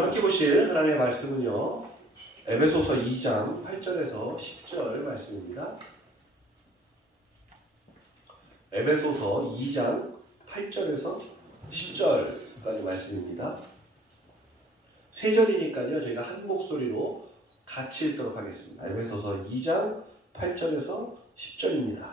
오늘 함께 보실 하나님의 말씀은요, 에베소서 2장 8절에서 10절 말씀입니다. 에베소서 2장 8절에서 10절까지 말씀입니다. 세 절이니까요, 저희가 한 목소리로 같이 읽도록 하겠습니다. 에베소서 2장 8절에서 10절입니다.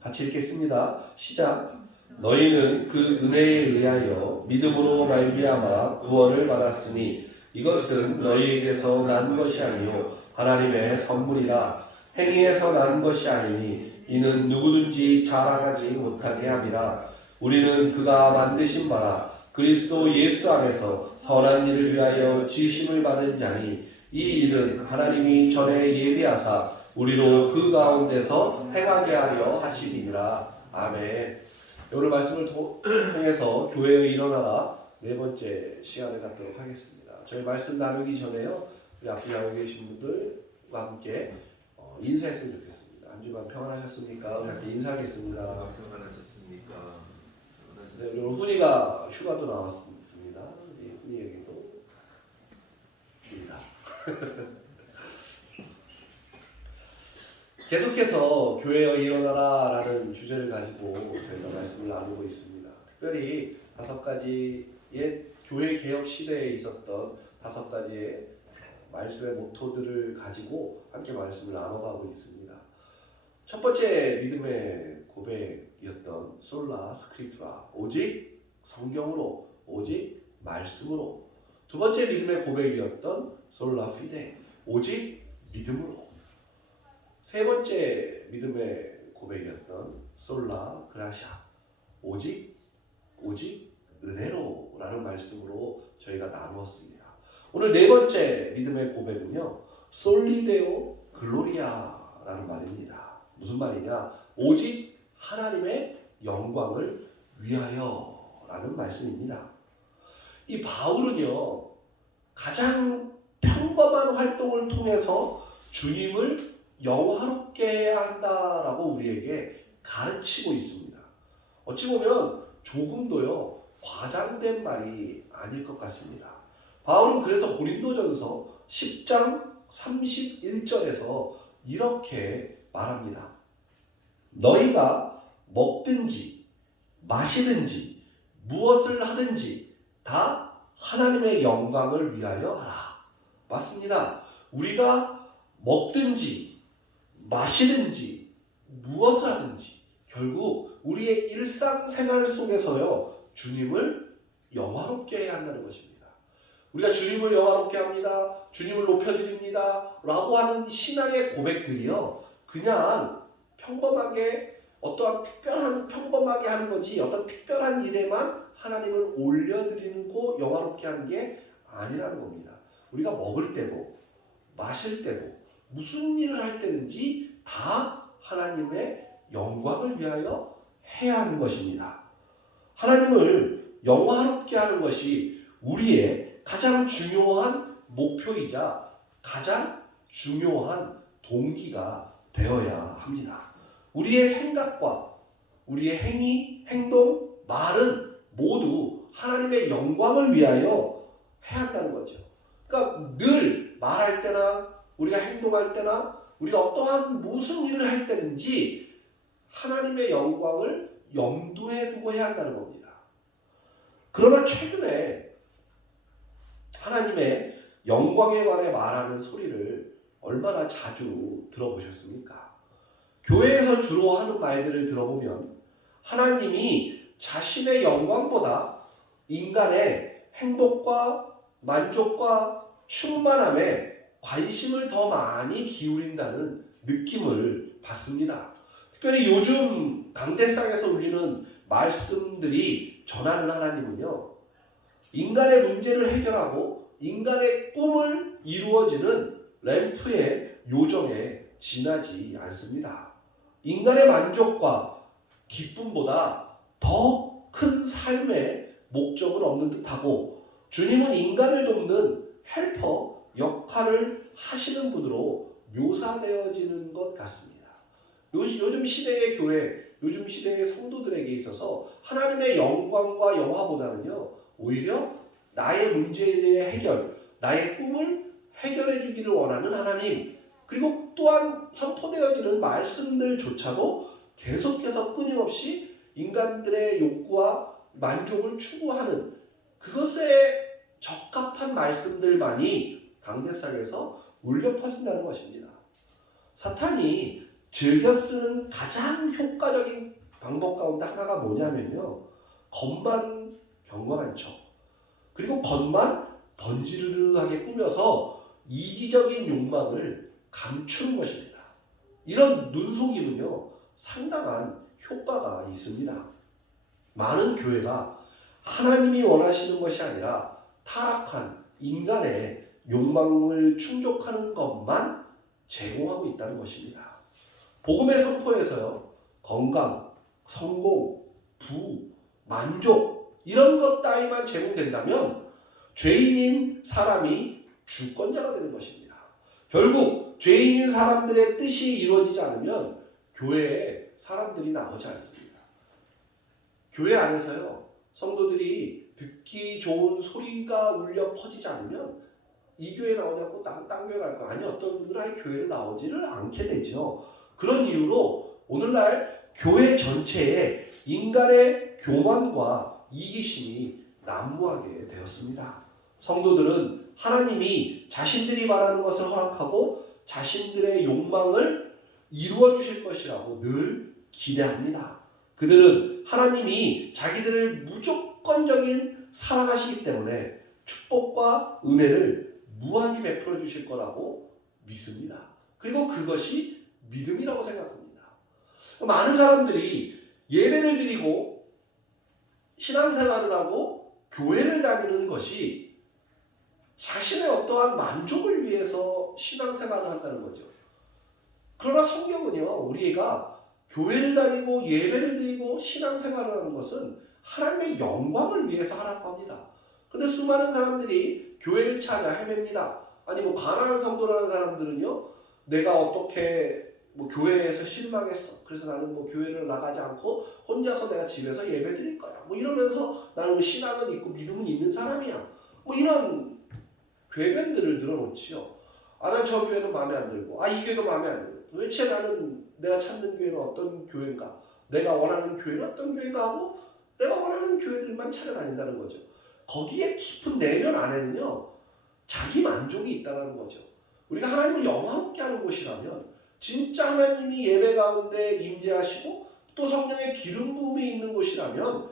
같이 읽겠습니다. 시작. 너희는 그 은혜에 의하여 믿음으로 말미암아 구원을 받았으니 이것은 너희에게서 난 것이 아니요 하나님의 선물이라. 행위에서 난 것이 아니니 이는 누구든지 자랑하지 못하게 함이라. 우리는 그가 만드신 바라 그리스도 예수 안에서 선한 일을 위하여 지으심을 받은 자니 이 일은 하나님이 전에 예비하사 우리로 그 가운데서 행하게 하려 하심이니라. 아멘. 오늘 말씀을 통해서 교회의 일어나라 네 번째 시간을 갖도록 하겠습니다. 저희 말씀 나누기 전에요, 우리 앞에 나오고 계신 분들과 함께 인사했으면 좋겠습니다. 한 주간 평안하셨습니까? 우리 함께 인사하겠습니다. 평안하셨습니까? 네, 우리 훈이가 휴가도 나왔습니다. 우리 훈이에게도 인사. 계속해서 교회여 일어나라 라는 주제를 가지고 저희가 말씀을 나누고 있습니다. 특별히 5가지의 교회 개혁 시대에 있었던 5가지의 말씀의 모토들을 가지고 함께 말씀을 나눠가고 있습니다. 첫 번째 믿음의 고백이었던 솔라 스크립투라, 오직 성경으로, 오직 말씀으로. 두 번째 믿음의 고백이었던 솔라 피데, 오직 믿음으로. 세 번째 믿음의 고백이었던 솔라 그라샤, 오직 은혜로 라는 말씀으로 저희가 나누었습니다. 오늘 네 번째 믿음의 고백은요, 솔리데오 글로리아 라는 말입니다. 무슨 말이냐? 오직 하나님의 영광을 위하여 라는 말씀입니다. 이 바울은요, 가장 평범한 활동을 통해서 주님을 영화롭게 해야 한다라고 우리에게 가르치고 있습니다. 어찌 보면 조금도요 과장된 말이 아닐 것 같습니다. 바울은 그래서 고린도전서 10장 31절에서 이렇게 말합니다. 너희가 먹든지 마시든지 무엇을 하든지 다 하나님의 영광을 위하여 하라. 맞습니다. 우리가 먹든지 마시든지 무엇을 하든지 결국 우리의 일상생활 속에서요 주님을 영화롭게 해야 한다는 것입니다. 우리가 주님을 영화롭게 합니다, 주님을 높여드립니다 라고 하는 신앙의 고백들이요 그냥 평범하게 어떠한 평범하게 하는 거지, 어떤 특별한 일에만 하나님을 올려드리고 영화롭게 하는 게 아니라는 겁니다. 우리가 먹을 때도 마실 때도 무슨 일을 할 때든지 다 하나님의 영광을 위하여 해야 하는 것입니다. 하나님을 영화롭게 하는 것이 우리의 가장 중요한 목표이자 가장 중요한 동기가 되어야 합니다. 우리의 생각과 우리의 행위, 행동, 말은 모두 하나님의 영광을 위하여 해야 한다는 거죠. 그러니까 늘 말할 때나 우리가 행동할 때나 우리가 어떠한 무슨 일을 할 때든지 하나님의 영광을 염두에 두고 해야 한다는 겁니다. 그러나 최근에 하나님의 영광에 관해 말하는 소리를 얼마나 자주 들어보셨습니까? 교회에서 주로 하는 말들을 들어보면 하나님이 자신의 영광보다 인간의 행복과 만족과 충만함에 관심을 더 많이 기울인다는 느낌을 받습니다. 특별히 요즘 강대상에서 울리는 말씀들이 전하는 하나님은요, 인간의 문제를 해결하고 인간의 꿈을 이루어지는 램프의 요정에 지나지 않습니다. 인간의 만족과 기쁨보다 더 큰 삶의 목적은 없는 듯하고 주님은 인간을 돕는 헬퍼 역할을 하시는 분으로 묘사되어지는 것 같습니다. 요즘 시대의 교회, 요즘 시대의 성도들에게 있어서 하나님의 영광과 영화보다는요 오히려 나의 문제의 해결, 나의 꿈을 해결해 주기를 원하는 하나님, 그리고 또한 선포되어지는 말씀들조차도 계속해서 끊임없이 인간들의 욕구와 만족을 추구하는 그것에 적합한 말씀들만이 강대상에서 울려 퍼진다는 것입니다. 사탄이 즐겨 쓰는 가장 효과적인 방법 가운데 하나가 뭐냐면요, 겉만 경건한 척, 그리고 겉만 던지르르하게 꾸며서 이기적인 욕망을 감추는 것입니다. 이런 눈속임은요, 상당한 효과가 있습니다. 많은 교회가 하나님이 원하시는 것이 아니라 타락한 인간의 욕망을 충족하는 것만 제공하고 있다는 것입니다. 복음의 선포에서요, 건강, 성공, 부, 만족 이런 것 따위만 제공된다면 죄인인 사람이 주권자가 되는 것입니다. 결국 죄인인 사람들의 뜻이 이루어지지 않으면 교회에 사람들이 나오지 않습니다. 교회 안에서요, 성도들이 듣기 좋은 소리가 울려 퍼지지 않으면 이 교회 나오냐고 딴 교회 갈 거 아니, 어떤 분들은 아예 교회를 나오지를 않게 되죠. 그런 이유로 오늘날 교회 전체에 인간의 교만과 이기심이 난무하게 되었습니다. 성도들은 하나님이 자신들이 바라는 것을 허락하고 자신들의 욕망을 이루어 주실 것이라고 늘 기대합니다. 그들은 하나님이 자기들을 무조건적인 사랑하시기 때문에 축복과 은혜를 무한히 베풀어 주실 거라고 믿습니다. 그리고 그것이 믿음이라고 생각합니다. 많은 사람들이 예배를 드리고 신앙생활을 하고 교회를 다니는 것이 자신의 어떠한 만족을 위해서 신앙생활을 한다는 거죠. 그러나 성경은요, 우리가 교회를 다니고 예배를 드리고 신앙생활을 하는 것은 하나님의 영광을 위해서 하라고 합니다. 그런데 수많은 사람들이 교회를 찾아 헤맵니다. 아니 가난한 성도라는 사람들은요, 내가 어떻게 교회에서 실망했어, 그래서 나는 교회를 나가지 않고 혼자서 내가 집에서 예배 드릴 거야, 이러면서 나는 신앙은 있고 믿음은 있는 사람이야, 이런 궤변들을 늘어놓지요. 난 저 교회는 마음에 안 들고, 이 교회도 마음에 안 들고, 도대체 나는 내가 찾는 교회는 어떤 교회인가, 내가 원하는 교회는 어떤 교회인가 하고 내가 원하는 교회들만 찾아다닌다는 거죠. 거기에 깊은 내면 안에는요, 자기 만족이 있다는 거죠. 우리가 하나님을 영화롭게 하는 곳이라면 진짜 하나님이 예배 가운데 임재하시고 또 성령의 기름 부음이 있는 곳이라면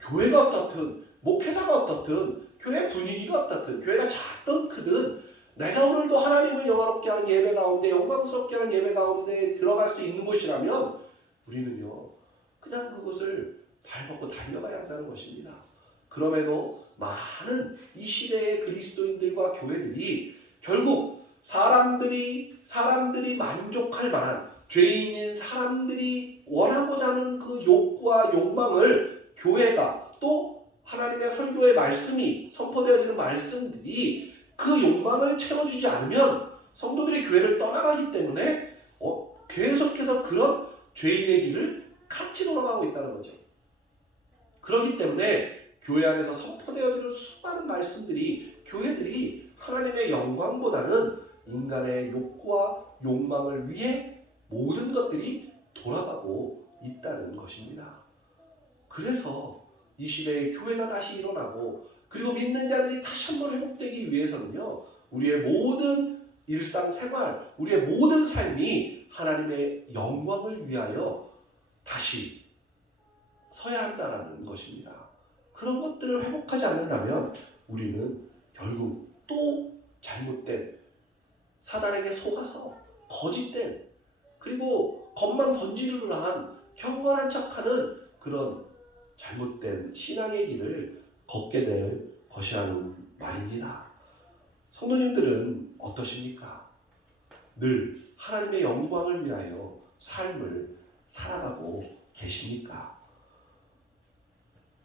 교회가 어떻든 목회자가 어떻든 교회 분위기가 어떻든 교회가 작든 크든 내가 오늘도 하나님을 영화롭게 하는 예배 가운데, 영광스럽게 하는 예배 가운데 들어갈 수 있는 곳이라면 우리는요, 그냥 그것을 발벗고 달려가야 한다는 것입니다. 그럼에도 많은 이 시대의 그리스도인들과 교회들이 결국 사람들이 만족할 만한, 죄인인 사람들이 원하고자 하는 그 욕구와 욕망을 교회가, 또 하나님의 설교의 말씀이 선포되어지는 말씀들이 그 욕망을 채워주지 않으면 성도들이 교회를 떠나가기 때문에 계속해서 그런 죄인의 길을 같이 돌아가고 있다는 거죠. 그렇기 때문에 교회 안에서 선포되어지는 수많은 말씀들이, 교회들이 하나님의 영광보다는 인간의 욕구와 욕망을 위해 모든 것들이 돌아가고 있다는 것입니다. 그래서 이 시대에 교회가 다시 일어나고, 그리고 믿는 자들이 다시 한번 회복되기 위해서는요, 우리의 모든 일상생활, 우리의 모든 삶이 하나님의 영광을 위하여 다시 서야 한다는 것입니다. 그런 것들을 회복하지 않는다면 우리는 결국 또 잘못된, 사단에게 속아서 거짓된, 그리고 겉만 번지르르한 경건한 척하는 그런 잘못된 신앙의 길을 걷게 될 것이라는 말입니다. 성도님들은 어떠십니까? 늘 하나님의 영광을 위하여 삶을 살아가고 계십니까?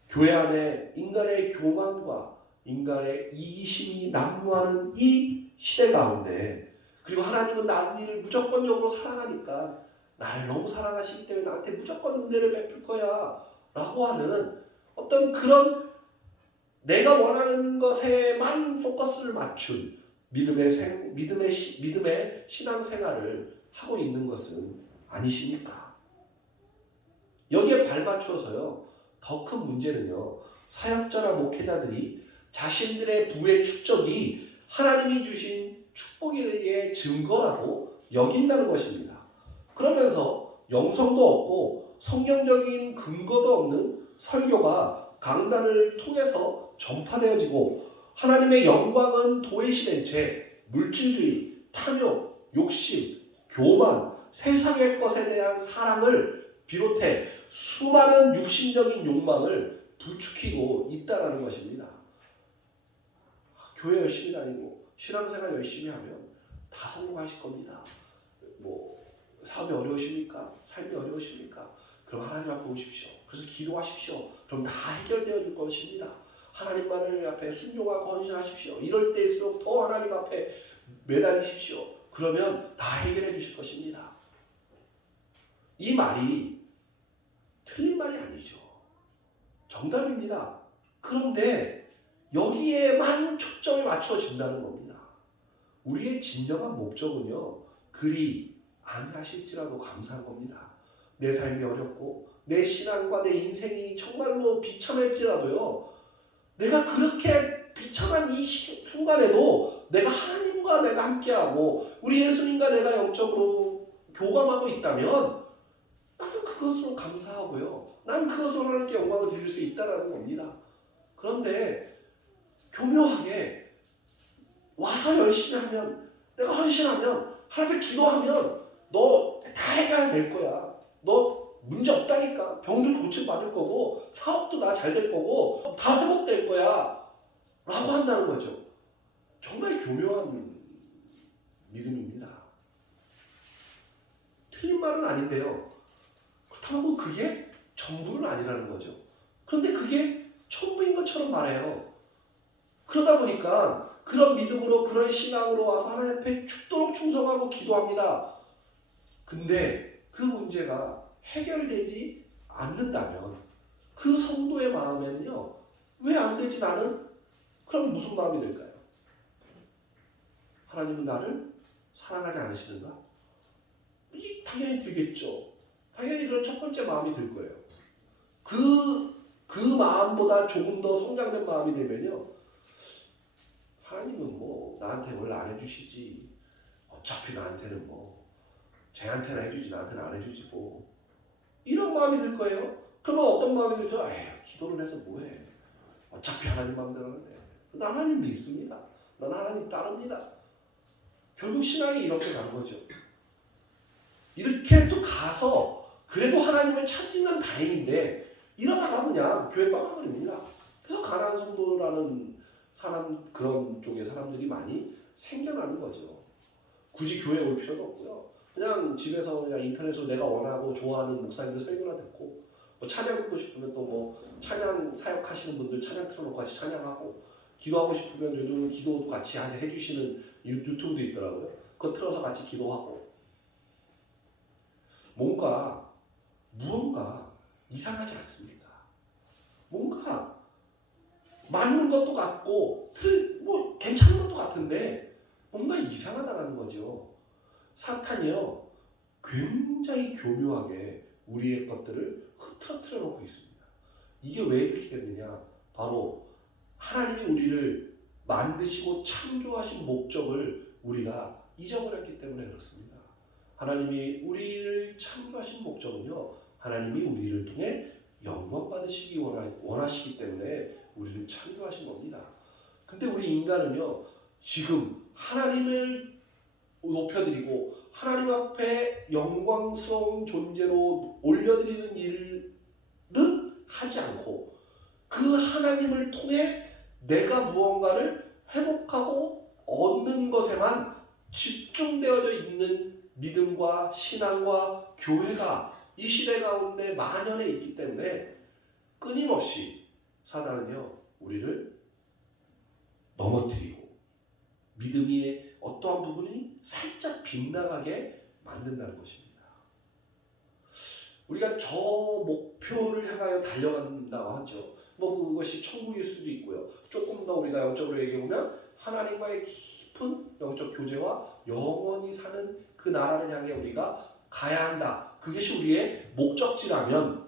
교회 안에 인간의 교만과 인간의 이기심이 난무하는 이 시대 가운데, 그리고 하나님은 나를 무조건적으로 사랑하니까, 나를 너무 사랑하시기 때문에 나한테 무조건 은혜를 베풀 거야 라고 하는 어떤 그런 내가 원하는 것에만 포커스를 맞춘 믿음의 신앙생활을 하고 있는 것은 아니십니까? 여기에 발맞추어서요. 더 큰 문제는요. 사역자나 목회자들이 자신들의 부의 축적이 하나님이 주신 축복의 증거라고 여긴다는 것입니다. 그러면서 영성도 없고 성경적인 근거도 없는 설교가 강단을 통해서 전파되어지고 하나님의 영광은 도외시된 채 물질주의, 탐욕, 욕심, 교만, 세상의 것에 대한 사랑을 비롯해 수많은 육신적인 욕망을 부추기고 있다라는 것입니다. 교회 열심히 다니고 신앙생활 열심히 하면 다 성공하실 겁니다. 사업이 어려우십니까? 삶이 어려우십니까? 그럼 하나님 앞에 오십시오. 그래서 기도하십시오. 그럼 다 해결되어질 것입니다. 하나님만을 앞에 순종하고 헌신하십시오. 이럴 때일수록 더 하나님 앞에 매달리십시오. 그러면 다 해결해 주실 것입니다. 이 말이 틀린 말이 아니죠. 정답입니다. 그런데 여기에만 초점이 맞춰진다는 겁니다. 우리의 진정한 목적은요. 그리 아니하실지라도 감사한 겁니다. 내 삶이 어렵고 내 신앙과 내 인생이 정말로 비참할지라도요. 내가 그렇게 비참한 이 순간에도 내가 하나님과 내가 함께하고 우리 예수님과 내가 영적으로 교감하고 있다면 나는 그것으로 감사하고요. 난 그것으로 하나님께 영광을 드릴 수 있다는 겁니다. 그런데 교묘하게 와서 열심히 하면 내가 헌신하면 하나님께 기도하면 너 다 해결될 거야. 너 문제 없다니까. 병들 고침받을 거고 사업도 나 잘 될 거고 다 회복될 거야 라고 한다는 거죠. 정말 교묘한 믿음입니다. 틀린 말은 아닌데요. 그렇다고 그게 전부는 아니라는 거죠. 그런데 그게 전부인 것처럼 말해요. 그러다 보니까 그런 믿음으로 그런 신앙으로 와서 하나님 앞에 죽도록 충성하고 기도합니다. 근데 그 문제가 해결되지 않는다면 그 성도의 마음에는요. 왜 안 되지 나는? 그럼 무슨 마음이 들까요? 하나님은 나를 사랑하지 않으시는가? 당연히 들겠죠. 당연히 그런 첫 번째 마음이 들 거예요. 그 마음보다 조금 더 성장된 마음이 되면요. 하나님은 나한테 원래 안 해주시지. 어차피 나한테는 쟤한테는 해주지 나한테는 안 해주지 이런 마음이 들 거예요. 그러면 어떤 마음이 들죠? 에휴 기도를 해서 뭐해. 어차피 하나님 마음대로 하는데. 난 하나님 믿습니다. 난 하나님 따릅니다. 결국 신앙이 이렇게 가는 거죠. 이렇게 또 가서 그래도 하나님을 찾으면 다행인데 이러다가 그냥 교회 떠나버립니다. 그래서 가난한 성도라는 사람 그런 쪽의 사람들이 많이 생겨나는 거죠. 굳이 교회에 올 필요도 없고요. 그냥 집에서 그냥 인터넷으로 내가 원하고 좋아하는 목사님들 설교나 듣고 찬양 듣고 싶으면 또 찬양 사역하시는 분들 찬양 틀어놓고 같이 찬양하고 기도하고 싶으면 요즘 기도도 같이 해주시는 유튜브도 있더라고요. 그거 틀어서 같이 기도하고 무언가 이상하지 않습니까? 뭔가 맞는 것도 같고 괜찮은 것도 같은데 뭔가 이상하다는 거죠. 사탄이요 굉장히 교묘하게 우리의 것들을 흐트러뜨려 놓고 있습니다. 이게 왜 이렇게 됐느냐? 바로 하나님이 우리를 만드시고 창조하신 목적을 우리가 잊어버렸기 때문에 그렇습니다. 하나님이 우리를 창조하신 목적은요 하나님이 우리를 통해 영광 받으시기 원하시기 때문에 우리를 창조하신 겁니다. 근데 우리 인간은요 지금 하나님을 높여드리고 하나님 앞에 영광스러운 존재로 올려드리는 일은 하지 않고 그 하나님을 통해 내가 무언가를 회복하고 얻는 것에만 집중되어져 있는 믿음과 신앙과 교회가 이 시대 가운데 만연해 있기 때문에 끊임없이 사단은요 우리를 넘어뜨리고 믿음의 어떠한 부분이 살짝 빗나가게 만든다는 것입니다. 우리가 저 목표를 향하여 달려간다고 하죠. 뭐 그것이 천국일 수도 있고요. 조금 더 우리가 영적으로 얘기해보면 하나님과의 깊은 영적 교제와 영원히 사는 그 나라를 향해 우리가 가야 한다. 그것이 우리의 목적지라면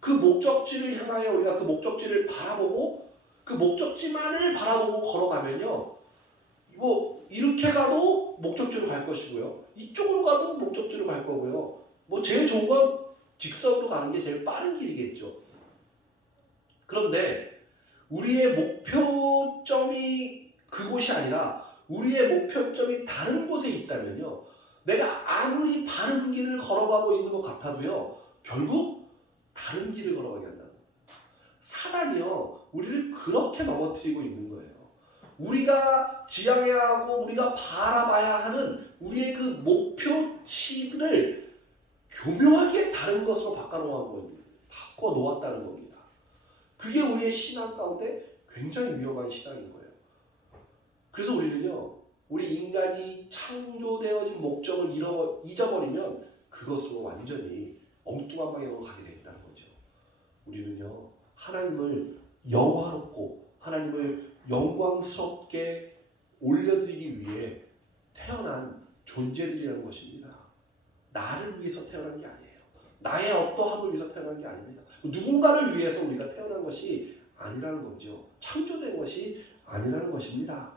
그 목적지를 향하여 우리가 그 목적지를 바라보고 그 목적지만을 바라보고 걸어가면요. 뭐 이렇게 가도 목적지로 갈 것이고요. 이쪽으로 가도 목적지로 갈 거고요. 뭐 제일 좋은 건 직선으로 가는 게 제일 빠른 길이겠죠. 그런데 우리의 목표점이 그곳이 아니라 우리의 목표점이 다른 곳에 있다면요. 내가 아무리 바른 길을 걸어가고 있는 것 같아도요. 결국 다른 길을 걸어가게 한다고. 사단이요. 우리를 그렇게 넘어뜨리고 있는 거예요. 우리가 지향해야 하고 우리가 바라봐야 하는 우리의 그 목표치를 교묘하게 다른 것으로 바꿔 놓았다는 겁니다. 그게 우리의 신앙 가운데 굉장히 위험한 신앙인 거예요. 그래서 우리는요, 우리 인간이 창조되어진 목적을 잊어버리면 그것으로 완전히 엉뚱한 방향으로 가게 된다는 거죠. 우리는요, 하나님을 영화롭고 하나님을 영광스럽게 올려드리기 위해 태어난 존재들이라는 것입니다. 나를 위해서 태어난 게 아니에요. 나의 어떠함을 위해서 태어난 게 아닙니다. 누군가를 위해서 우리가 태어난 것이 아니라는 거죠. 창조된 것이 아니라는 것입니다.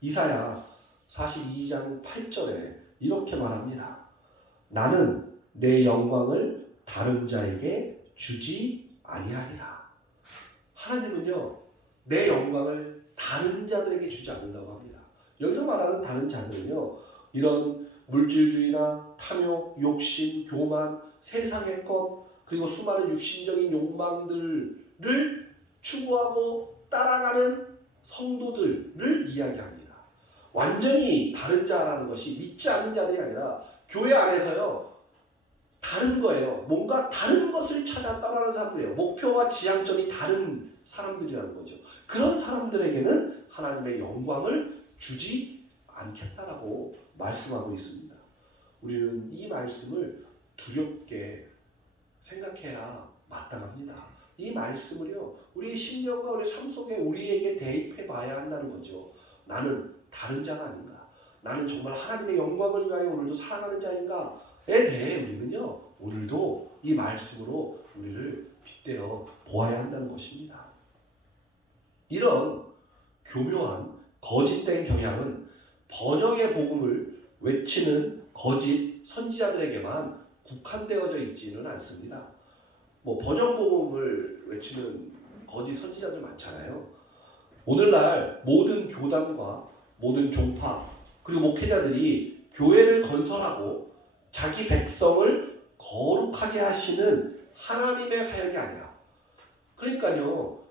이사야 42장 8절에 이렇게 말합니다. 나는 내 영광을 다른 자에게 주지 아니하리라. 하나님은요, 내 영광을 다른 자들에게 주지 않는다고 합니다. 여기서 말하는 다른 자들은요, 이런 물질주의나 탐욕, 욕심, 교만, 세상의 것, 그리고 수많은 육신적인 욕망들을 추구하고 따라가는 성도들을 이야기합니다. 완전히 다른 자라는 것이 믿지 않는 자들이 아니라 교회 안에서요, 다른 거예요. 뭔가 다른 것을 찾아 떠나는 사람들이에요. 목표와 지향점이 다른 사람들이라는 거죠. 그런 사람들에게는 하나님의 영광을 주지 않겠다라고 말씀하고 있습니다. 우리는 이 말씀을 두렵게 생각해야 마땅합니다. 이 말씀을요, 우리의 심령과 우리 삶 속에 우리에게 대입해 봐야 한다는 거죠. 나는 다른 자가 아닌가? 나는 정말 하나님의 영광을 위하여 오늘도 살아가는 자인가? 에 대해 우리는요, 오늘도 이 말씀으로 우리를 빗대어 보아야 한다는 것입니다. 이런 교묘한 거짓된 경향은 번영의 복음을 외치는 거짓 선지자들에게만 국한되어져 있지는 않습니다. 뭐 번영 복음을 외치는 거짓 선지자들 많잖아요. 오늘날 모든 교단과 모든 종파 그리고 목회자들이 교회를 건설하고 자기 백성을 거룩하게 하시는 하나님의 사역이 아니라, 그러니까요,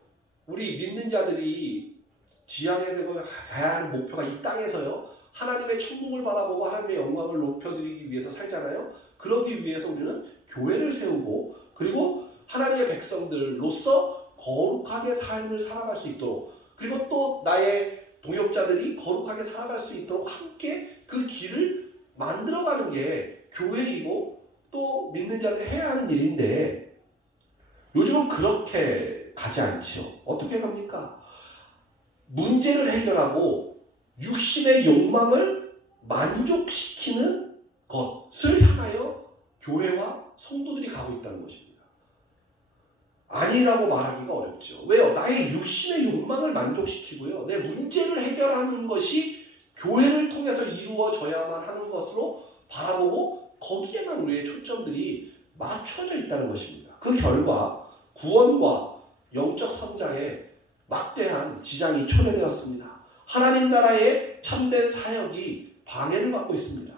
우리 믿는 자들이 지향해야 되고 가야 하는 목표가 이 땅에서요, 하나님의 천국을 바라보고 하나님의 영광을 높여드리기 위해서 살잖아요. 그러기 위해서 우리는 교회를 세우고 그리고 하나님의 백성들로서 거룩하게 삶을 살아갈 수 있도록, 그리고 또 나의 동역자들이 거룩하게 살아갈 수 있도록 함께 그 길을 만들어가는 게 교회이고 또 믿는 자들이 해야 하는 일인데, 요즘은 그렇게 가지 않죠. 어떻게 갑니까? 문제를 해결하고 육신의 욕망을 만족시키는 것을 향하여 교회와 성도들이 가고 있다는 것입니다. 아니라고 말하기가 어렵죠. 왜요? 나의 육신의 욕망을 만족시키고요, 내 문제를 해결하는 것이 교회를 통해서 이루어져야만 하는 것으로 바라보고 거기에만 우리의 초점들이 맞춰져 있다는 것입니다. 그 결과 구원과 영적 성장에 막대한 지장이 초래되었습니다. 하나님 나라의 참된 사역이 방해를 받고 있습니다.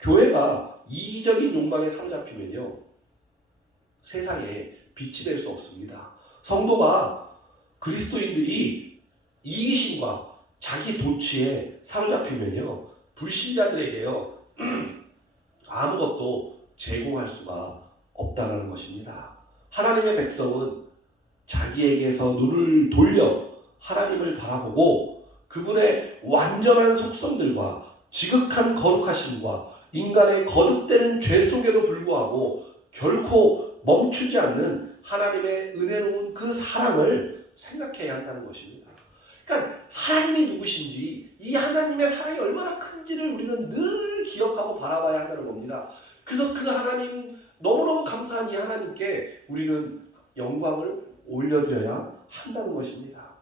교회가 이기적인 욕망에 사로잡히면요, 세상에 빛이 될 수 없습니다. 성도가, 그리스도인들이 이기심과 자기 도취에 사로잡히면요, 불신자들에게요 아무것도 제공할 수가 없다는 것입니다. 하나님의 백성은 자기에게서 눈을 돌려 하나님을 바라보고 그분의 완전한 속성들과 지극한 거룩하심과 인간의 거듭되는 죄 속에도 불구하고 결코 멈추지 않는 하나님의 은혜로운 그 사랑을 생각해야 한다는 것입니다. 그러니까 하나님이 누구신지, 이 하나님의 사랑이 얼마나 큰지를 우리는 늘 기억하고 바라봐야 한다는 겁니다. 그래서 그 하나님, 너무너무 감사한 이 하나님께 우리는 영광을 올려드려야 한다는 것입니다.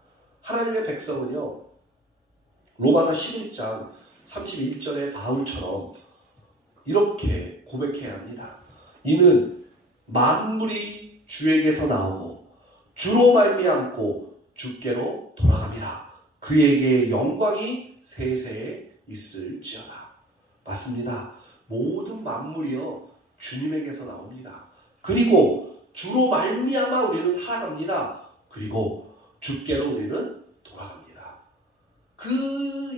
하나님의 백성은요, 로마서 11장 31절의 바울처럼 이렇게 고백해야 합니다. 이는 만물이 주에게서 나오고 주로 말미암고 주께로 돌아갑니다. 그에게 영광이 세세에 있을지어다. 맞습니다. 모든 만물이요 주님에게서 나옵니다. 그리고 주로 말미암아 우리는 살아갑니다. 그리고 주께로 우리는 돌아갑니다.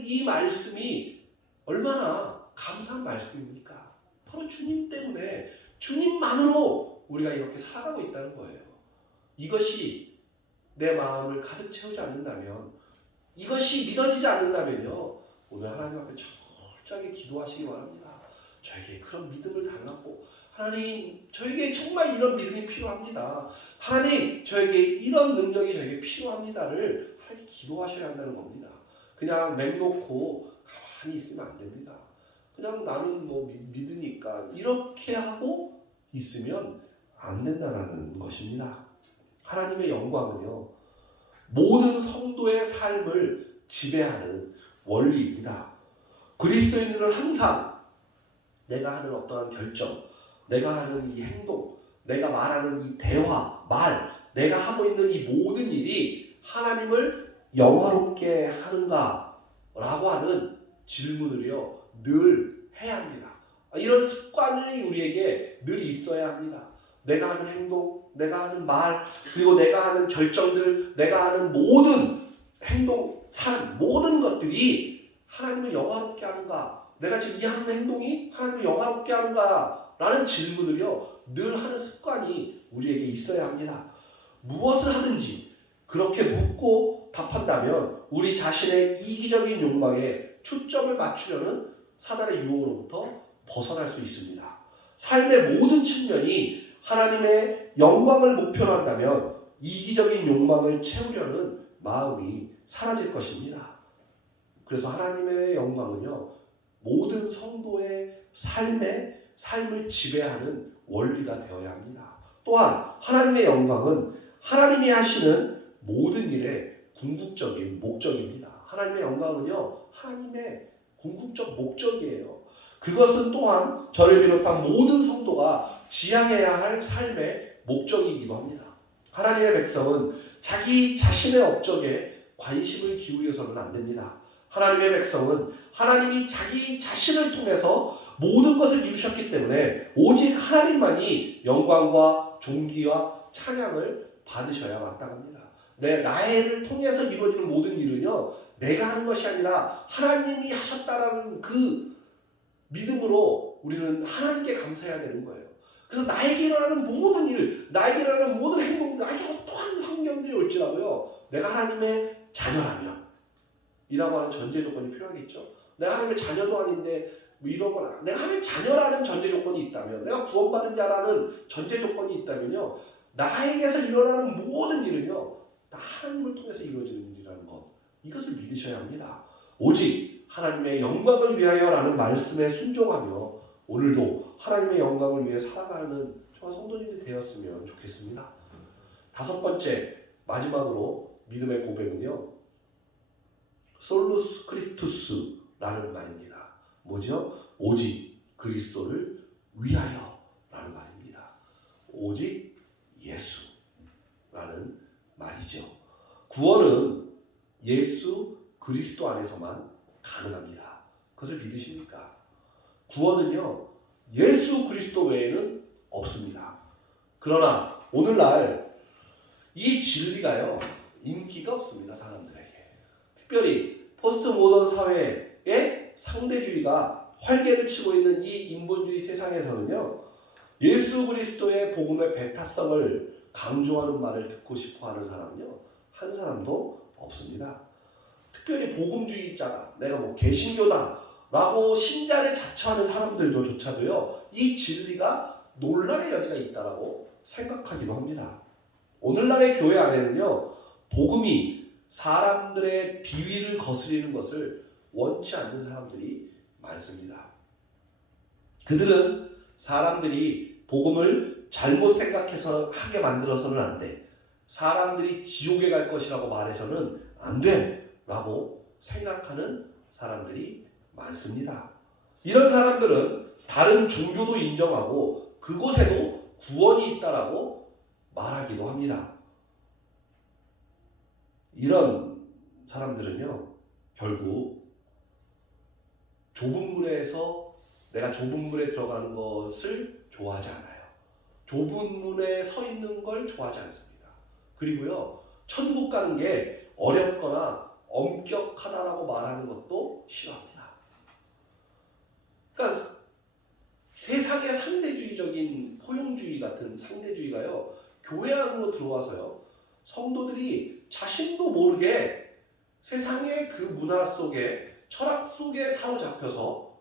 이 말씀이 얼마나 감사한 말씀입니까? 바로 주님 때문에, 주님만으로 우리가 이렇게 살아가고 있다는 거예요. 이것이 내 마음을 가득 채우지 않는다면, 이것이 믿어지지 않는다면요, 오늘 하나님 앞에 철저하게 기도하시기 바랍니다. 저에게 그런 믿음을 달라고. 하나님, 저에게 정말 이런 믿음이 필요합니다. 하나님, 저에게 이런 능력이 저에게 필요합니다를 하나님 기도하셔야 한다는 겁니다. 그냥 맹놓고 가만히 있으면 안 됩니다. 그냥 나는 뭐 믿으니까 이렇게 하고 있으면 안 된다는 것입니다. 하나님의 영광은요, 모든 성도의 삶을 지배하는 원리입니다. 그리스도인들은 항상 내가 하는 어떠한 결정, 내가 하는 이 행동, 내가 말하는 이 대화, 내가 하고 있는 이 모든 일이 하나님을 영화롭게 하는가? 라고 하는 질문을요, 늘 해야 합니다. 이런 습관이 우리에게 늘 있어야 합니다. 내가 하는 행동, 내가 하는 말, 그리고 내가 하는 결정들, 내가 하는 모든 행동, 삶, 모든 것들이 하나님을 영화롭게 하는가? 내가 지금 이 하는 행동이 하나님을 영화롭게 하는가? 라는 질문을요, 늘 하는 습관이 우리에게 있어야 합니다. 무엇을 하든지 그렇게 묻고 답한다면 우리 자신의 이기적인 욕망에 초점을 맞추려는 사단의 유혹으로부터 벗어날 수 있습니다. 삶의 모든 측면이 하나님의 영광을 목표로 한다면 이기적인 욕망을 채우려는 마음이 사라질 것입니다. 그래서 하나님의 영광은요, 모든 성도의 삶을 지배하는 원리가 되어야 합니다. 또한 하나님의 영광은 하나님이 하시는 모든 일의 궁극적인 목적입니다. 하나님의 영광은요, 하나님의 궁극적 목적이에요. 그것은 또한 저를 비롯한 모든 성도가 지향해야 할 삶의 목적이기도 합니다. 하나님의 백성은 자기 자신의 업적에 관심을 기울여서는 안 됩니다. 하나님의 백성은 하나님이 자기 자신을 통해서 모든 것을 이루셨기 때문에 오직 하나님만이 영광과 존귀와 찬양을 받으셔야 마땅합니다. 나를 통해서 이루어지는 모든 일은요, 내가 하는 것이 아니라 하나님이 하셨다라는 그 믿음으로 우리는 하나님께 감사해야 되는 거예요. 그래서 나에게 일어나는 모든 일, 나에게 일어나는 모든 행동, 나에게 어떠한 환경들이 올지라도요, 내가 하나님의 자녀라면 이라고 하는 전제 조건이 필요하겠죠. 내가 하나님의 자녀도 아닌데 뭐 이런 거나, 내가 하나님의 자녀라는 전제 조건이 있다면, 내가 구원받은 자라는 전제 조건이 있다면요, 나에게서 일어나는 모든 일은요, 다 하나님을 통해서 이루어지는 일이라는 것, 이것을 믿으셔야 합니다. 오직 하나님의 영광을 위하여라는 말씀에 순종하며 오늘도 하나님의 영광을 위해 살아가는 저와 성도님들이 되었으면 좋겠습니다. 다섯 번째, 마지막으로 믿음의 고백은요, 솔루스 크리스투스라는 말입니다. 뭐죠? 오직 그리스도를 위하여라는 말입니다. 오직 예수라는 말이죠. 구원은 예수 그리스도 안에서만 가능합니다. 그것을 믿으십니까? 구원은요, 예수 그리스도 외에는 없습니다. 그러나 오늘날 이 진리가요, 인기가 없습니다. 사람들에게. 특별히 포스트 모던 사회에 상대주의가 활개를 치고 있는 이 인본주의 세상에서는요, 예수 그리스도의 복음의 배타성을 강조하는 말을 듣고 싶어하는 사람은요, 한 사람도 없습니다. 특별히 복음주의자다, 내가 뭐 개신교다라고 신자를 자처하는 사람들조차도요, 이 진리가 논란의 여지가 있다라고 생각하기도 합니다. 오늘날의 교회 안에는요, 복음이 사람들의 비위를 거스리는 것을 원치 않는 사람들이 많습니다. 그들은 사람들이 복음을 잘못 생각해서 하게 만들어서는 안 돼. 사람들이 지옥에 갈 것이라고 말해서는 안 돼. 라고 생각하는 사람들이 많습니다. 이런 사람들은 다른 종교도 인정하고 그곳에도 구원이 있다라고 말하기도 합니다. 이런 사람들은요, 결국 좁은 문에서 내가 좁은 문에 들어가는 것을 좋아하지 않아요. 좁은 문에 서 있는 걸 좋아하지 않습니다. 그리고요, 천국 가는 게 어렵거나 엄격하다라고 말하는 것도 싫어합니다. 그러니까 세상의 상대주의적인 포용주의 같은 상대주의가요, 교회 안으로 들어와서요, 성도들이 자신도 모르게 세상의 그 문화 속에, 철학 속에 사로잡혀서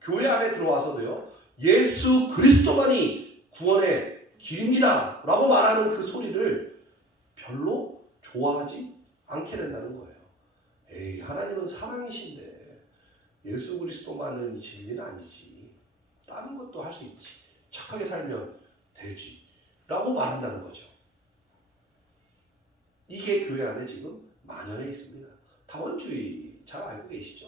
교회 안에 들어와서도요, 예수 그리스도만이 구원의 길입니다 라고 말하는 그 소리를 별로 좋아하지 않게 된다는 거예요. 에이, 하나님은 사랑이신데 예수 그리스도만은 진리는 아니지. 다른 것도 할 수 있지. 착하게 살면 되지. 라고 말한다는 거죠. 이게 교회 안에 지금 만연해 있습니다. 다원주의 잘 알고 계시죠?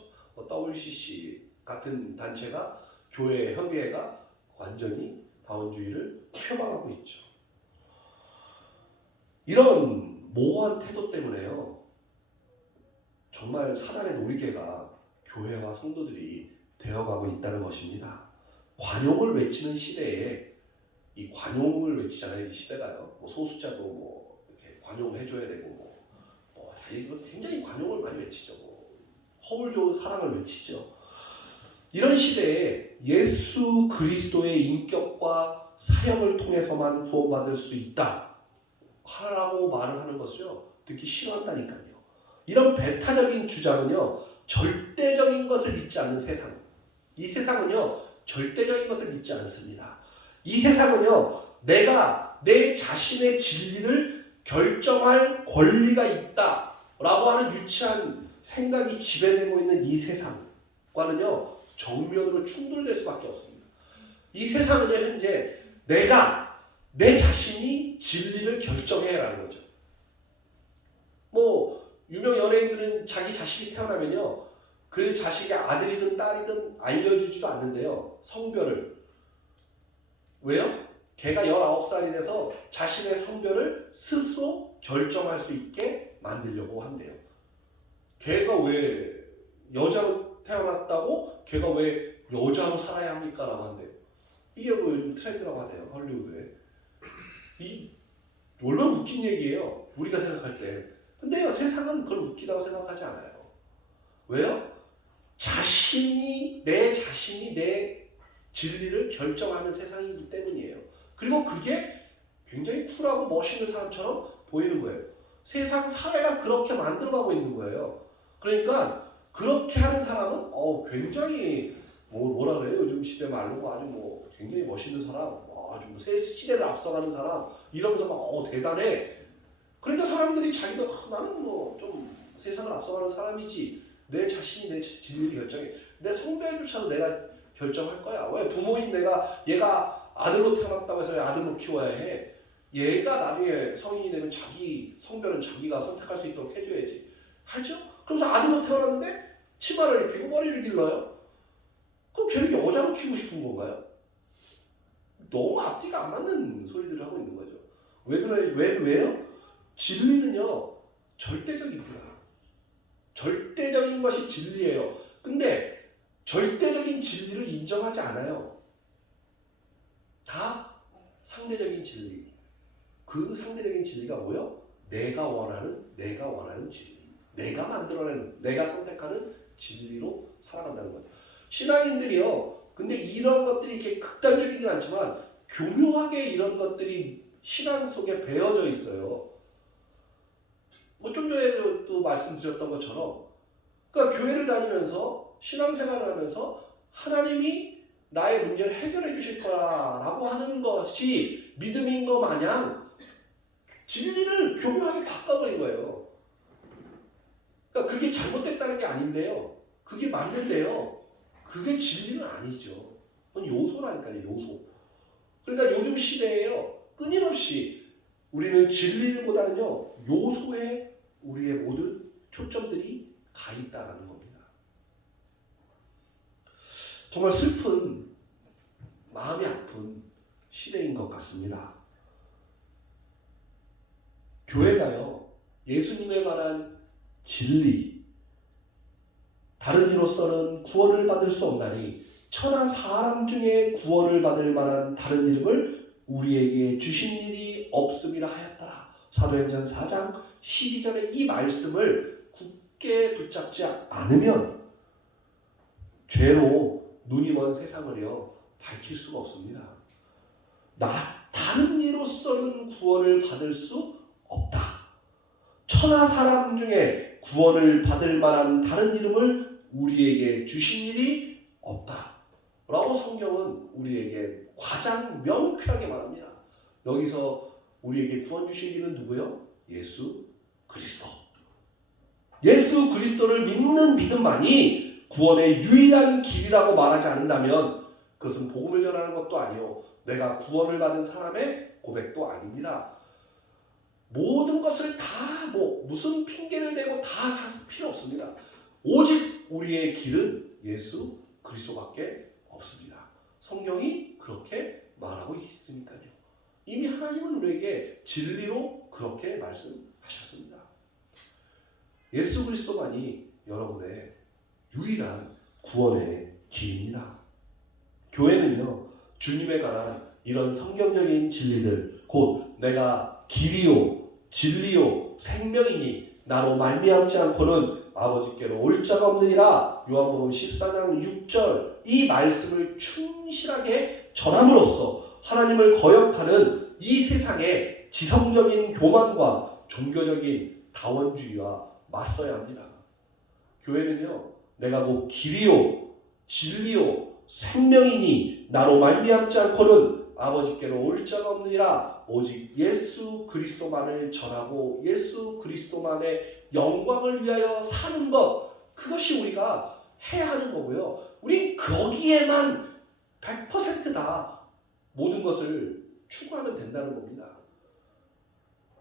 WCC 같은 단체가, 교회 협의회가 완전히 다원주의를 표방하고 있죠. 이런 모호한 태도 때문에요, 정말 사단의 놀이개가 교회와 성도들이 되어가고 있다는 것입니다. 관용을 외치는 시대에, 이 관용을 외치잖아요. 이 시대가요. 뭐 소수자도 뭐 이렇게 관용해줘야 되고, 다 이거 굉장히 관용을 많이 외치죠. 허물 좋은 사랑을 외치죠. 이런 시대에 예수 그리스도의 인격과 사역을 통해서만 구원받을 수 있다 라고 말을 하는 것을요, 듣기 싫어한다니까요. 이런 배타적인 주장은요, 절대적인 것을 믿지 않는 세상. 이 세상은요, 절대적인 것을 믿지 않습니다. 이 세상은요, 내가 내 자신의 진리를 결정할 권리가 있다 라고 하는 유치한 생각이 지배되고 있는 이 세상과는요, 정면으로 충돌될 수밖에 없습니다. 이 세상은요, 현재 내가 내 자신이 진리를 결정해라는 거죠. 뭐 유명 연예인들은 자기 자식이 태어나면요, 그 자식의 아들이든 딸이든 알려주지도 않는데요, 성별을. 왜요? 걔가 19살이 돼서 자신의 성별을 스스로 결정할 수 있게 만들려고 한대요. 걔가 왜 여자로 태어났다고 걔가 왜 여자로 살아야 합니까? 라고 한대요. 이게 뭐 요즘 트렌드라고 하네요, 헐리우드에. 이 얼마나 웃긴 얘기예요, 우리가 생각할 때. 근데요, 세상은 그걸 웃기다고 생각하지 않아요. 왜요? 내 자신이 내 진리를 결정하는 세상이기 때문이에요. 그리고 그게 굉장히 쿨하고 멋있는 사람처럼 보이는 거예요. 세상 사회가 그렇게 만들어가고 있는 거예요. 그러니까 그렇게 하는 사람은 굉장히 뭐라 그래요? 요즘 시대 말로 아주 뭐 굉장히 멋있는 사람, 아주 뭐 시대를 앞서가는 사람 이러면서 막 대단해. 그러니까 사람들이 자기도 나는 뭐 좀 세상을 앞서가는 사람이지, 내 자신이 내 진리를 결정해. 내 성별조차도 내가 결정할 거야. 왜? 부모인 얘가 아들로 태어났다고 해서 아들로 키워야 해. 얘가 나중에 성인이 되면 자기 성별은 자기가 선택할 수 있도록 해줘야지. 하죠? 그래서 아들로 태어났는데 치마를 입히고 머리를 길러요. 그럼 걔를 여자로 키우고 싶은 건가요? 너무 앞뒤가 안 맞는 소리들을 하고 있는 거죠. 왜 그래? 왜요? 진리는요, 절대적입니다. 절대적인 것이 진리예요. 근데 절대적인 진리를 인정하지 않아요. 다 상대적인 진리. 그 상대적인 진리가 뭐요? 내가 원하는 진리. 내가 만들어내는, 내가 선택하는 진리로 살아간다는 거죠. 신앙인들이요, 근데 이런 것들이 이렇게 극단적이진 않지만 교묘하게 이런 것들이 신앙 속에 배어져 있어요. 뭐 좀 전에도 말씀드렸던 것처럼, 그러니까 교회를 다니면서 신앙생활을 하면서 하나님이 나의 문제를 해결해 주실 거라고 하는 것이 믿음인 거 마냥 진리를 교묘하게 바꿔버린 거예요. 그러니까 그게 잘못됐다는 게 아닌데요. 그게 맞는데요. 그게 진리는 아니죠. 그건 요소라니까요. 요소. 그러니까 요즘 시대에요. 끊임없이 우리는 진리보다는요. 요소에 우리의 모든 초점들이 가 있다는 겁니다. 정말 슬픈 마음이 아픈 시대인 것 같습니다. 교회가요. 예수님에 관한 진리 다른 이로서는 구원을 받을 수 없나니 천하 사람 중에 구원을 받을 만한 다른 이름을 우리에게 주신 일이 없음이라 하였더라. 사도행전 4장 12절의 이 말씀을 굳게 붙잡지 않으면 죄로 눈이 먼 세상을요 밝힐 수가 없습니다. 다른 이로서는 구원을 받을 수 없다. 천하 사람 중에 구원을 받을 만한 다른 이름을 우리에게 주신 일이 없다. 라고 성경은 우리에게 가장 명쾌하게 말합니다. 여기서 우리에게 구원 주신 이는 누구요? 예수 그리스도. 예수 그리스도를 믿는 믿음만이 구원의 유일한 길이라고 말하지 않는다면 그것은 복음을 전하는 것도 아니요. 내가 구원을 받은 사람의 고백도 아닙니다. 모든 것을 다 무슨 핑계를 대고 다 필요 없습니다. 오직 우리의 길은 예수 그리스도밖에 없습니다. 성경이 그렇게 말하고 있으니까요. 이미 하나님은 우리에게 진리로 그렇게 말씀하셨습니다. 예수 그리스도만이 여러분의 유일한 구원의 길입니다. 교회는요. 주님에 관한 이런 성경적인 진리들 곧 내가 길이요 진리요 생명이니 나로 말미암지 않고는 아버지께로 올 자가 없느니라. 요한복음 14장 6절 이 말씀을 충실하게 전함으로써 하나님을 거역하는 이 세상의 지성적인 교만과 종교적인 다원주의와 맞서야 합니다. 교회는요. 내가 뭐 길이요 진리요 생명이니 나로 말미암지 않고는 아버지께로 올 자가 없느니라. 오직 예수 그리스도만을 전하고 예수 그리스도만의 영광을 위하여 사는 것 그것이 우리가 해야 하는 거고요. 우리 거기에만 100% 모든 것을 추구하면 된다는 겁니다.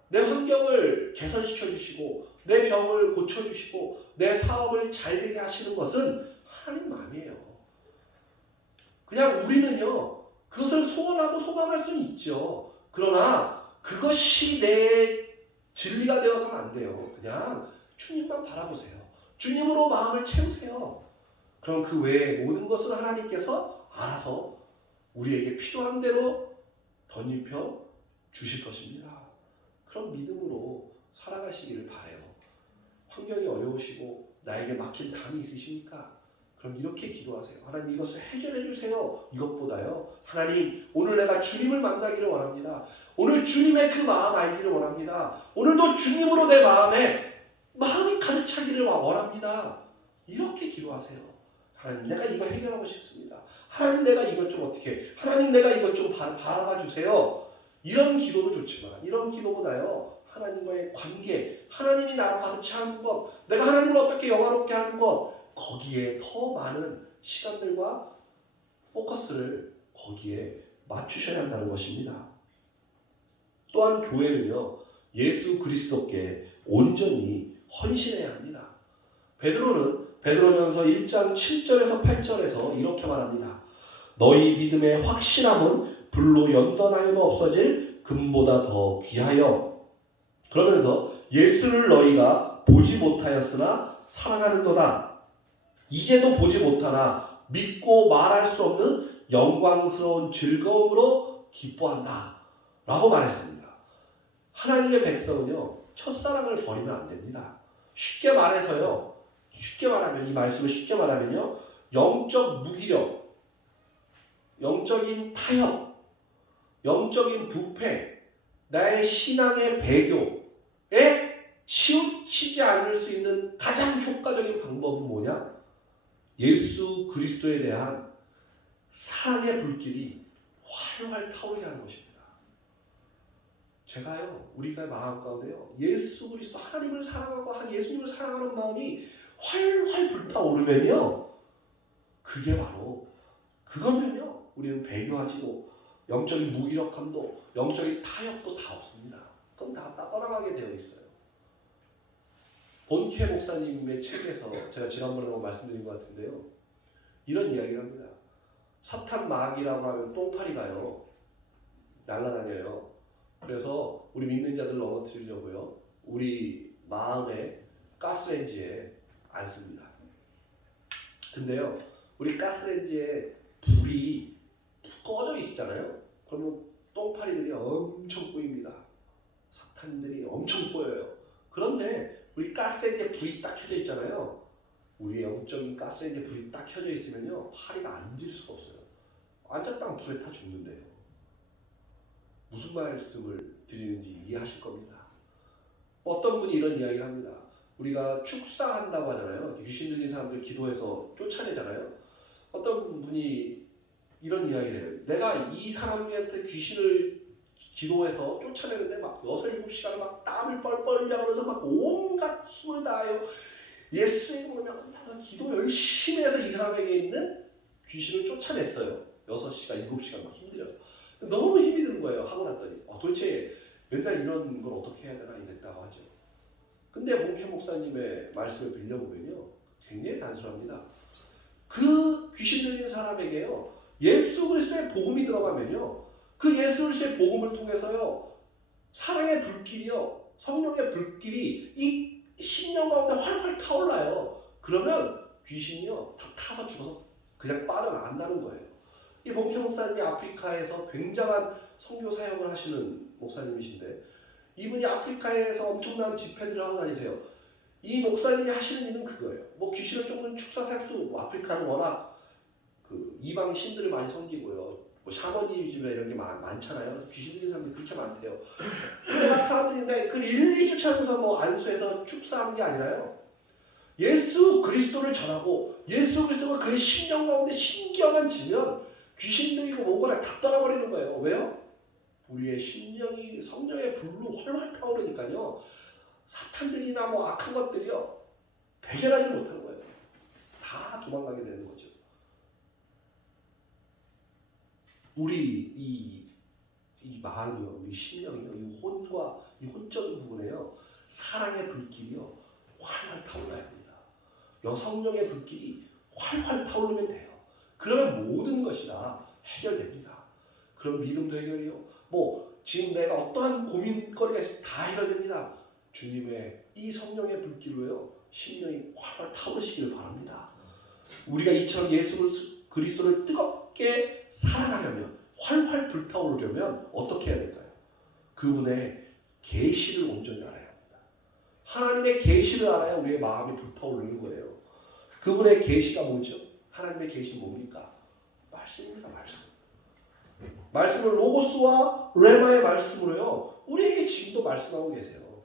내 환경을 개선시켜 주시고 내 병을 고쳐 주시고 내 사업을 잘 되게 하시는 것은 하나님 마음이에요. 그냥 우리는요. 그것을 소원하고 소감할 수는 있죠. 그러나 그것이 내 진리가 되어서는 안 돼요. 그냥 주님만 바라보세요. 주님으로 마음을 채우세요. 그럼 그 외에 모든 것을 하나님께서 알아서 우리에게 필요한 대로 덧입혀 주실 것입니다. 그런 믿음으로 살아가시기를 바라요. 환경이 어려우시고 나에게 막힌 담이 있으십니까? 그럼 이렇게 기도하세요. 하나님 이것을 해결해 주세요. 이것보다요. 하나님 오늘 내가 주님을 만나기를 원합니다. 오늘 주님의 그 마음 알기를 원합니다. 오늘도 주님으로 내 마음이 가득 차기를 원합니다. 이렇게 기도하세요. 하나님 내가 이거 해결하고 싶습니다. 하나님 내가 이것 좀 어떻게 하나님 내가 이것 좀 바라봐 주세요. 이런 기도도 좋지만 이런 기도보다요. 하나님과의 관계 하나님이 나로 가득 차는 것 내가 하나님을 어떻게 영화롭게 하는 것 거기에 더 많은 시간들과 포커스를 거기에 맞추셔야 한다는 것입니다. 또한 교회는요. 예수 그리스도께 온전히 헌신해야 합니다. 베드로전서 1장 7절에서 8절에서 이렇게 말합니다. 너희 믿음의 확실함은 불로 연단하여도 없어질 금보다 더 귀하여 그러면서 예수를 너희가 보지 못하였으나 사랑하는도다. 이제도 보지 못하나 믿고 말할 수 없는 영광스러운 즐거움으로 기뻐한다. 라고 말했습니다. 하나님의 백성은요. 첫사랑을 버리면 안 됩니다. 쉽게 말하면요. 이 말씀을 쉽게 말하면요. 영적 무기력, 영적인 타협, 영적인 부패, 나의 신앙의 배교에 치우치지 않을 수 있는 가장 효과적인 방법은 뭐냐? 예수 그리스도에 대한 사랑의 불길이 활활 타오르게 하는 것입니다. 제가요, 우리가 마음 가운데요, 예수 그리스도 하나님을 사랑하고 한 예수님을 사랑하는 마음이 활활 불타오르면요, 그게 바로 그거면요, 우리는 배교하지도 영적인 무기력함도 영적인 타협도 다 없습니다. 그럼 다 떠나가게 되어 있어요. 본케 목사님의 책에서 제가 지난번에 한번 말씀드린 것 같은데요, 이런 이야기를 합니다. 사탄 마귀라고 하면 똥파리가요 날아다녀요. 그래서 우리 믿는 자들 넘어뜨리려고요, 우리 마음의 가스레인지에 앉습니다. 근데요, 우리 가스레인지에 불이 꺼져 있잖아요. 그러면 똥파리들이 엄청 꼬입니다. 사탄들이 엄청 꼬여요. 그런데 우리 가스레인지에 불이 딱 켜져 있잖아요. 우리의 영적인 가스레인지에 불이 딱 켜져 있으면요, 파리가 앉을 수가 없어요. 앉았다가 불에 타 죽는데요. 무슨 말씀을 드리는지 이해하실 겁니다. 어떤 분이 이런 이야기를 합니다. 우리가 축사한다고 하잖아요. 귀신 들린 사람들 기도해서 쫓아내잖아요. 어떤 분이 이런 이야기를 해요. 내가 이 사람한테 귀신을 기도해서 쫓아내는데 막 6-7시간 막 땀을 뻘뻘 흘려가면서 막 온갖 힘을 다하여 예수의 이름으로 명한다고 기도 열심히 해서 이 사람에게 있는 귀신을 쫓아냈어요. 6시간, 7시간 막 힘들어서. 너무 힘이 드는 거예요. 하고 났더니 도대체 맨날 이런 걸 어떻게 해야 되나 이랬다고 하죠. 근데 몽케 목사님의 말씀을 빌려보면요, 굉장히 단순합니다. 그 귀신 들린 사람에게요, 예수 그리스도의 복음이 들어가면요, 그 예수 그리스도의 복음을 통해서요, 사랑의 불길이요, 성령의 불길이 이 심령 가운데 활활 타올라요. 그러면 귀신이요 다 타서 죽어서 그냥 빠져나간다는 거예요. 이 몽케 목사님이 아프리카에서 굉장한 선교 사역을 하시는 목사님이신데, 이분이 아프리카에서 엄청난 집회들을 하고 다니세요. 이 목사님이 하시는 일은 그거예요. 뭐 귀신을 쫓는 축사 사역도, 뭐 아프리카는 워낙 그 이방 신들을 많이 섬기고요, 뭐 샤머니즘이나 이런 게 많잖아요. 그래서 귀신 들린 사람들이 그렇게 많대요. 근데 막 사람들이 그 일일이 쫓아가면서 뭐 안수해서 축사하는 게 아니라요, 예수 그리스도를 전하고 예수 그리스도가 그의 심령 가운데 신기어만 지면 귀신들이고 뭐거나 다 떠나버리는 거예요. 왜요? 우리의 심령이 성령의 불로 활활 타오르니까요, 사탄들이나 뭐 악한 것들이요 배결하지 못하는 거예요. 다 도망가게 되는 거죠. 우리 이 마음이요, 우리 심령이요, 이 혼과 이 혼적인 부분에요, 사랑의 불길이요 활활 타올라야 합니다. 여성령의 불길이 활활 타오르면 돼요. 그러면 모든 것이 다 해결됩니다. 그럼 믿음도 해결이요, 뭐 지금 내가 어떠한 고민거리가 있으면 다 해결됩니다. 주님의 이 성령의 불길로요, 심령이 활활 타오르시기를 바랍니다. 우리가 이처럼 예수 그리스도를 뜨겁게 사랑하려면, 활활 불타오르려면 어떻게 해야 될까요? 그분의 계시를 온전히 알아야 합니다. 하나님의 계시를 알아야 우리의 마음이 불타오르는 거예요. 그분의 계시가 뭐죠? 하나님의 계시는 뭡니까? 말씀입니다. 말씀을 로고스와 레마의 말씀으로요, 우리에게 지금도 말씀하고 계세요.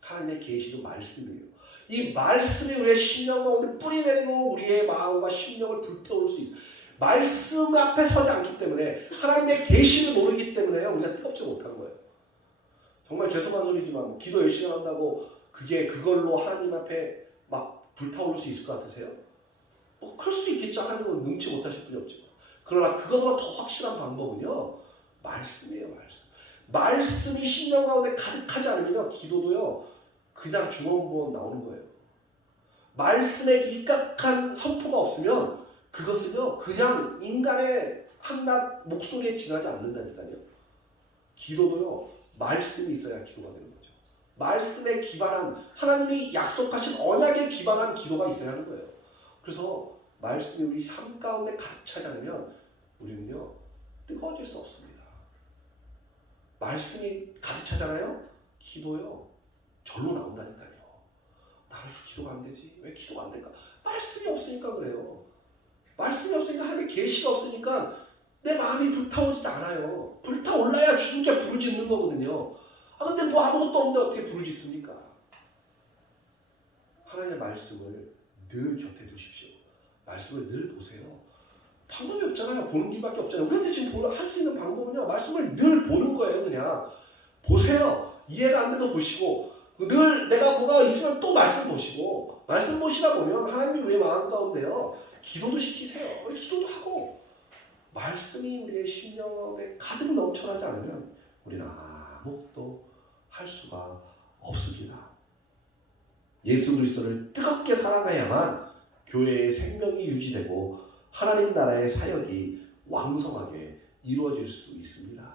하나님의 계시도 말씀이에요. 이 말씀이 우리의 심령 가운데 뿌리내리고 우리의 마음과 심령을 불태울 수 있어요. 말씀 앞에 서지 않기 때문에, 하나님의 계시를 모르기 때문에 우리가 뜨겁지 못한 거예요. 정말 죄송한 소리지만 뭐 기도 열심히 한다고 그걸로 하나님 앞에 막 불타오를 수 있을 것 같으세요? 뭐 그럴 수도 있겠죠. 하나님은 능치 못하실 분이 없지만. 그러나 그것보다 더 확실한 방법은요, 말씀이에요. 말씀이 심령 가운데 가득하지 않으면요, 기도도요 그냥 주먹구멍 나오는 거예요. 말씀에 입각한 선포가 없으면 그것은요 그냥 인간의 한낱 목소리에 지나지 않는다니까요. 기도도요 말씀이 있어야 기도가 되는 거죠. 말씀에 기반한, 하나님이 약속하신 언약에 기반한 기도가 있어야 하는 거예요. 그래서 말씀이 우리 삶 가운데 가득 차지 않으면 우리는요 뜨거워질 수 없습니다. 말씀이 가득 차잖아요. 기도요 절로 나온다니까요. 나 왜 기도가 안 되지? 왜 기도가 안 될까? 말씀이 없으니까 그래요. 말씀이 없으니까, 하나님의 계시가 없으니까 내 마음이 불타오르지 않아요. 불타올라야 주님께 부르짖는 거거든요. 근데 뭐 아무것도 없는데 어떻게 부르짖습니까? 하나님의 말씀을 늘 곁에 두십시오. 말씀을 늘 보세요. 방법이 없잖아요. 보는 길밖에 없잖아요. 우리한테 지금 할 수 있는 방법은요, 말씀을 늘 보는 거예요. 그냥 보세요. 이해가 안 돼도 보시고 늘 내가 뭐가 있으면 또 말씀 보시고 말씀 보시다 보면 하나님이 우리의 마음 가운데요. 기도도 시키세요. 우리 기도도 하고 말씀이 우리의 심령에 가득 넘쳐나지 않으면 우리는 아무것도 할 수가 없습니다. 예수 그리스도를 뜨겁게 사랑해야만 교회의 생명이 유지되고 하나님 나라의 사역이 왕성하게 이루어질 수 있습니다.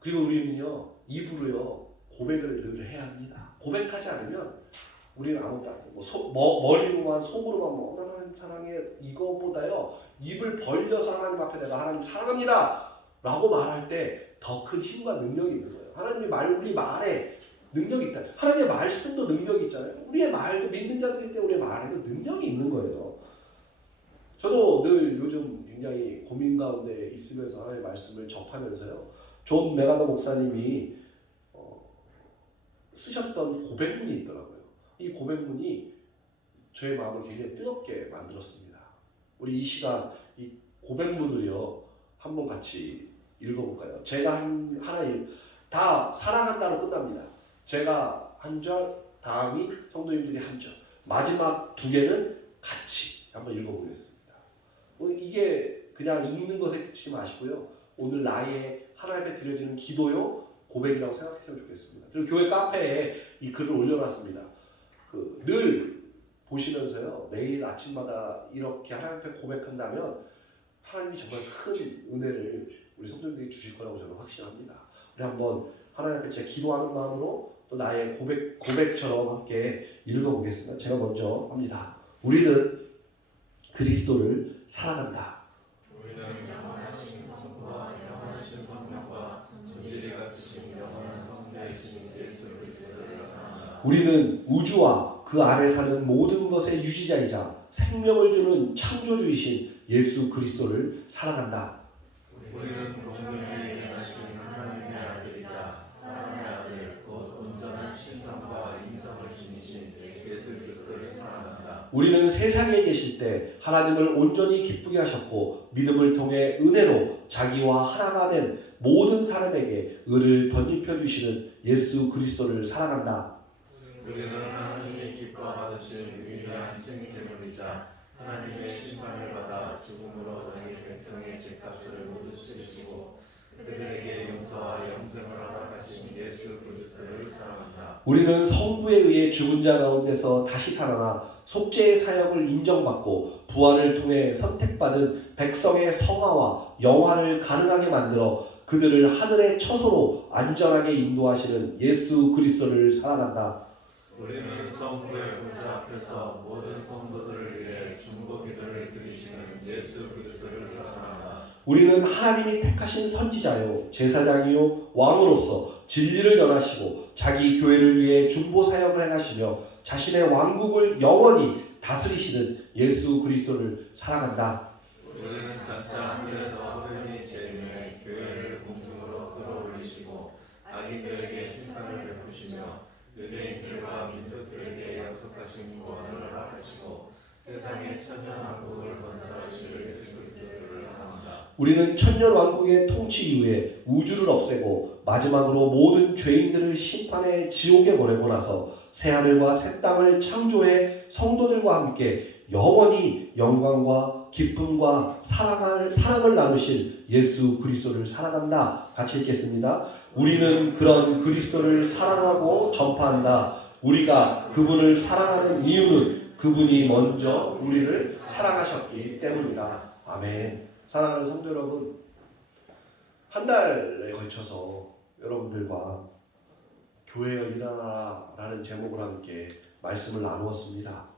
그리고 우리는요, 입으로요, 고백을 늘 해야 합니다. 고백하지 않으면 우리는 아무것도 안 되고, 머리로만, 속으로만, 하나님 사랑해, 이거보다요, 입을 벌려서 하나님 앞에 내가 하나님 사랑합니다! 라고 말할 때 더 큰 힘과 능력이 있는 거예요. 하나님의 우리 말에 능력이 있다. 하나님의 말씀도 능력이 있잖아요. 우리의 말도 믿는 자들이 때 우리의 말에도 능력이 있는 거예요. 저도 늘 요즘 굉장히 고민 가운데 있으면서 하나님의 말씀을 접하면서요. 존 메가더 목사님이 쓰셨던 고백문이 있더라고요. 이 고백문이 저의 마음을 굉장히 뜨겁게 만들었습니다. 우리 이 시간 이 고백문을요 한번 같이 읽어볼까요? 제가 다 사랑한다로 끝납니다. 제가 한 절, 다음이 성도님들이 한 절, 마지막 두 개는 같이 한번 읽어보겠습니다. 이게 그냥 읽는 것에 그치지 마시고요. 오늘 나의 하나님 앞에 드려지는 기도요, 고백이라고 생각했으면 좋겠습니다. 그리고 교회 카페에 이 글을 올려놨습니다. 늘 보시면서요, 매일 아침마다 이렇게 하나님 앞에 고백한다면 하나님이 정말 큰 은혜를 우리 성도님들이 주실 거라고 저는 확신합니다. 우리 한번 하나님 앞에 제가 기도하는 마음으로 또 나의 고백처럼 함께 읽어보겠습니다. 제가 먼저 합니다. 우리는 그리스도를 사랑한다. 우리는 영원하신 성부와 영원하신 성령과 진리 같으신 영원한 성자이신 예수 그리스도를 사랑한다. 우리는 우주와 그 안에 사는 모든 것의 유지자이자 생명을 주는 창조주이신 예수 그리스도를 사랑한다. 우리는 동물을 인하신 하나님의 아들이자 사람의 아들 곧 온전한 신성과 인성을 지니신 예수 그리스도를 사랑한다. 우리는 세상에 계실 때 하나님을 온전히 기쁘게 하셨고 믿음을 통해 은혜로 자기와 하나가 된 모든 사람에게 의를 덧입혀 주시는 예수 그리스도를 사랑한다. 우리는 하나님이 기뻐받으신 위대한 생제물이자 하나님의 심판을 받아 죽음으로 자기 백성의 죄값을 모두 치르시고 그들에게 용서와 영생을 허락하신 예수 그리스도를 사랑한다. 우리는 성부에 의해 죽은 자 가운데서 다시 살아나 속죄의 사역을 인정받고 부활을 통해 선택받은 백성의 성화와 영화를 가능하게 만들어 그들을 하늘의 처소로 안전하게 인도하시는 예수 그리스도를 사랑한다. 우리는 성부의 보좌 앞에서 모든 성도들을 위해 중보 기도를 드리시는 예수 그리스도를 사랑한다. 우리는 하나님이 택하신 선지자요 제사장이요 왕으로서 진리를 전하시고 자기 교회를 위해 중보 사역을 행하시며 자신의 왕국을 영원히 다스리시는 예수 그리스도를 사랑한다. 우리는 장차 하늘에서 하나님의 재림에 교회를 공중으로 끌어올리시고 악인들에게 심판을 베푸시며 유대인들과 민족들에게 약속하신 구원을 허락하시고 세상의 천년왕국을 건설하실 예수 그리스도를 사랑한다. 우리는 천년왕국의 통치 이후에 우주를 없애고 마지막으로 모든 죄인들을 심판의 지옥에 보내고 나서 새하늘과 새 땅을 창조해 성도들과 함께 영원히 영광과 기쁨과 사랑을 나누실 예수 그리스도를 사랑한다. 같이 읽겠습니다. 우리는 그런 그리스도를 사랑하고 전파한다. 우리가 그분을 사랑하는 이유는 그분이 먼저 우리를 사랑하셨기 때문이다. 아멘. 사랑하는 성도 여러분, 한 달에 걸쳐서 여러분들과 교회여 일어나라라는 제목으로 함께 말씀을 나누었습니다.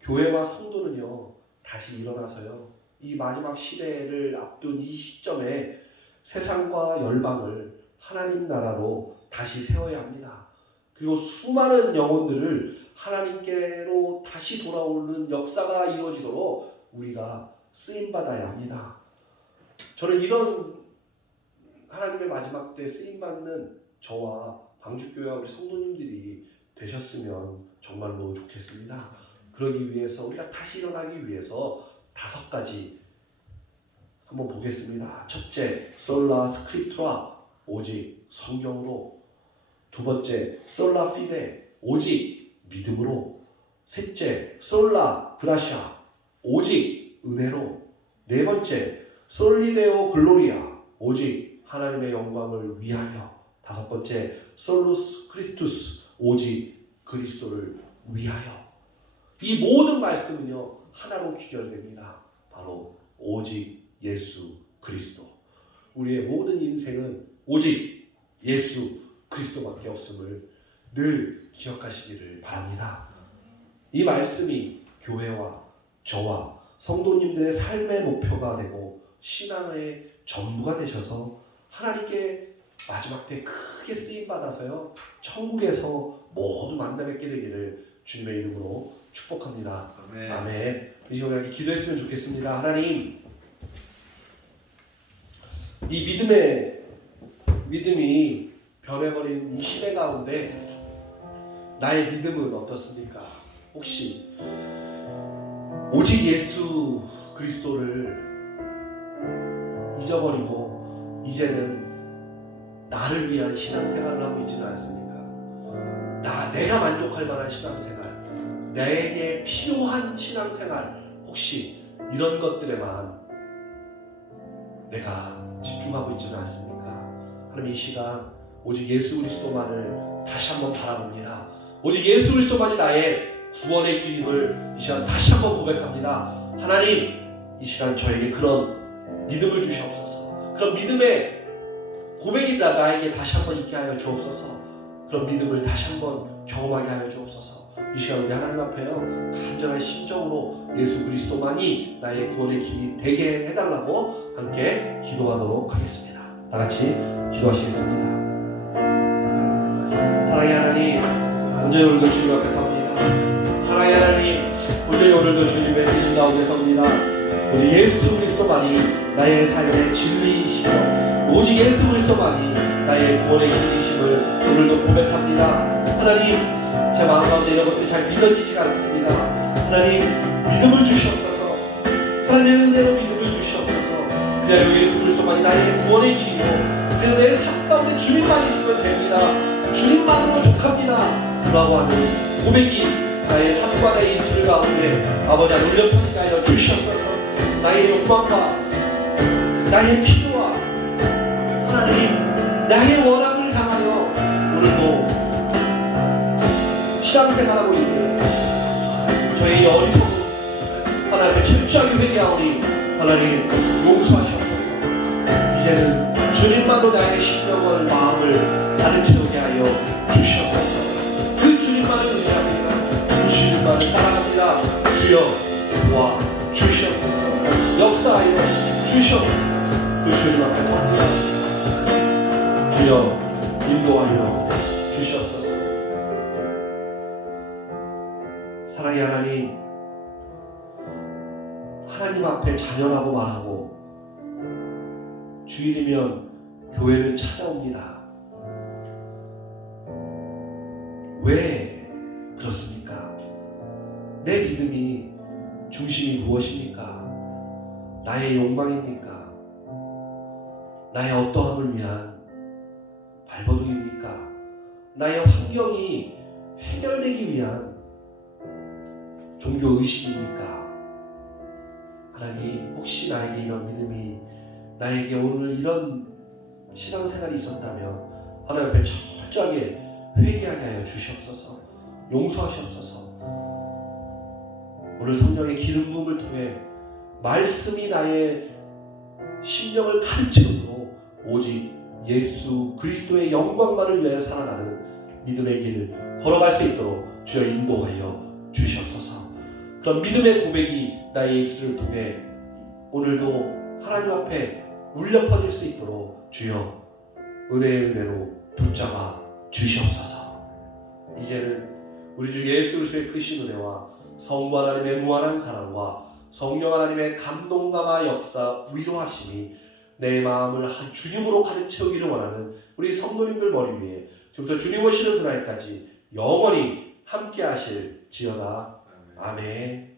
교회와 성도는요 다시 일어나서요 이 마지막 시대를 앞둔 이 시점에 세상과 열방을 하나님 나라로 다시 세워야 합니다. 그리고 수많은 영혼들을 하나님께로 다시 돌아오는 역사가 이루어지도록 우리가 쓰임받아야 합니다. 저는 이런 하나님의 마지막 때 쓰임받는 저와 방주교회와 우리 성도님들이 되셨으면 정말로 좋겠습니다. 그러기 위해서 우리가 다시 일어나기 위해서 5가지 한번 보겠습니다. 첫째, 솔라 스크립투라, 오직 성경으로, 두 번째 솔라 피데 오직 믿음으로, 셋째 솔라 그라샤 오직 은혜로, 네 번째 솔리데오 글로리아 오직 하나님의 영광을 위하여, 다섯 번째 솔루스 크리스투스 오직 그리스도를 위하여. 이 모든 말씀은요 하나로 귀결됩니다. 바로 오직 예수 그리스도. 우리의 모든 인생은 오직 예수 그리스도밖에 없음을 늘 기억하시기를 바랍니다. 이 말씀이 교회와 저와 성도님들의 삶의 목표가 되고 신앙의 전부가 되셔서 하나님께 마지막 때 크게 쓰임받아서요 천국에서 모두 만나 뵙게 되기를 주님의 이름으로 축복합니다. 아멘. 아멘. 이 시간에 기도했으면 좋겠습니다. 하나님, 이 믿음이 변해버린 이 시대 가운데 나의 믿음은 어떻습니까? 혹시 오직 예수 그리스도를 잊어버리고 이제는 나를 위한 신앙생활을 하고 있지는 않습니까? 내가 만족할 만한 신앙생활, 나에게 필요한 신앙생활, 혹시 이런 것들에만 내가 집중하고 있지는 않습니까? 하나님, 이 시간 오직 예수 그리스도만을 다시 한번 바라봅니다. 오직 예수 그리스도만이 나의 구원의 길임을 이 시간 다시 한번 고백합니다. 하나님, 이 시간 저에게 그런 믿음을 주시옵소서. 그런 믿음의 고백이 나에게 다시 한번 있게 하여 주옵소서. 그런 믿음을 다시 한번 경험하게 하여 주옵소서. 이 시간 우리 하나님 앞에요 간절한 심정으로 예수 그리스도만이 나의 구원의 길이 되게 해달라고 함께 기도하도록 하겠습니다. 다 같이 기도하시겠습니다. 사랑의 하나님, 온전히 오늘도 주님 앞에 섭니다. 사랑의 하나님, 온전히 오늘도 주님의 믿음 가운데 섭니다. 오직 예수 그리스도만이 나의 삶의 진리이시며 오직 예수 그리스도만이 나의 구원의 길이심을 오늘도 고백합니다. 하나님, 제 마음 가운데 이런 것들이 잘 믿어지지가 않습니다. 하나님, 믿음을 주시옵소서. 하나님의 은혜로 믿음을 주시옵소서. 그리하여 예수 그리스도만이 나의 구원의 길이고, 그래서 내 삶 가운데 주님만 있으면 됩니다. 주님만으로 족합니다 라고 하는 고백이 나의 삶과 나의 입술 가운데 아버지 울려 퍼지게 하여 주시옵소서. 나의 욕망과 나의 필요와 하나님 나의 원함을 향하여 오늘도 신앙생활하고 있는 저희 어리석은 하나님의 철저하게 회개하오니 하나님 용서하시옵소서. 이제는 주님만도 나의 심령을 마음을 가르치게 하여 주시옵소서. 그 주님만을 의지합니다. 그 주님만을 사랑합니다. 주여 도와 주시옵소서. 역사하여 주시옵소서. 그 주님 앞에 섭니다. 주여 인도하여 주시옵소서. 사랑의 하나님, 하나님 앞에 자녀라고 말하고 주일이면 교회를 찾아옵니다. 왜 그렇습니까? 내 믿음이 중심이 무엇입니까? 나의 욕망입니까? 나의 어떠함을 위한 발버둥입니까? 나의 환경이 해결되기 위한 종교의식입니까? 하나님, 혹시 나에게 이런 믿음이, 나에게 오늘 이런 신앙생활이 있었다면 하나님 앞에 철저하게 회개하게 하여 주시옵소서. 용서하시옵소서. 오늘 성령의 기름 부음을 통해 말씀이 나의 심령을 가득 채우고 오직 예수 그리스도의 영광만을 위하여 살아가는 믿음의 길 걸어갈 수 있도록 주여 인도하여 주시옵소서. 그런 믿음의 고백이 나의 입술을 통해 오늘도 하나님 앞에 울려 퍼질 수 있도록 주여 은혜의 은혜로 붙잡아 주시옵소서. 이제는 우리 주 예수 그리스도의 크신 은혜와 성부 하나님의 무한한 사랑과 성령 하나님의 감동감화 역사 위로하심이 내 마음을 한 주님으로 가득 채우기를 원하는 우리 성도님들 머리 위에 지금부터 주님 오시는 그날까지 영원히 함께 하실지어다. 아멘.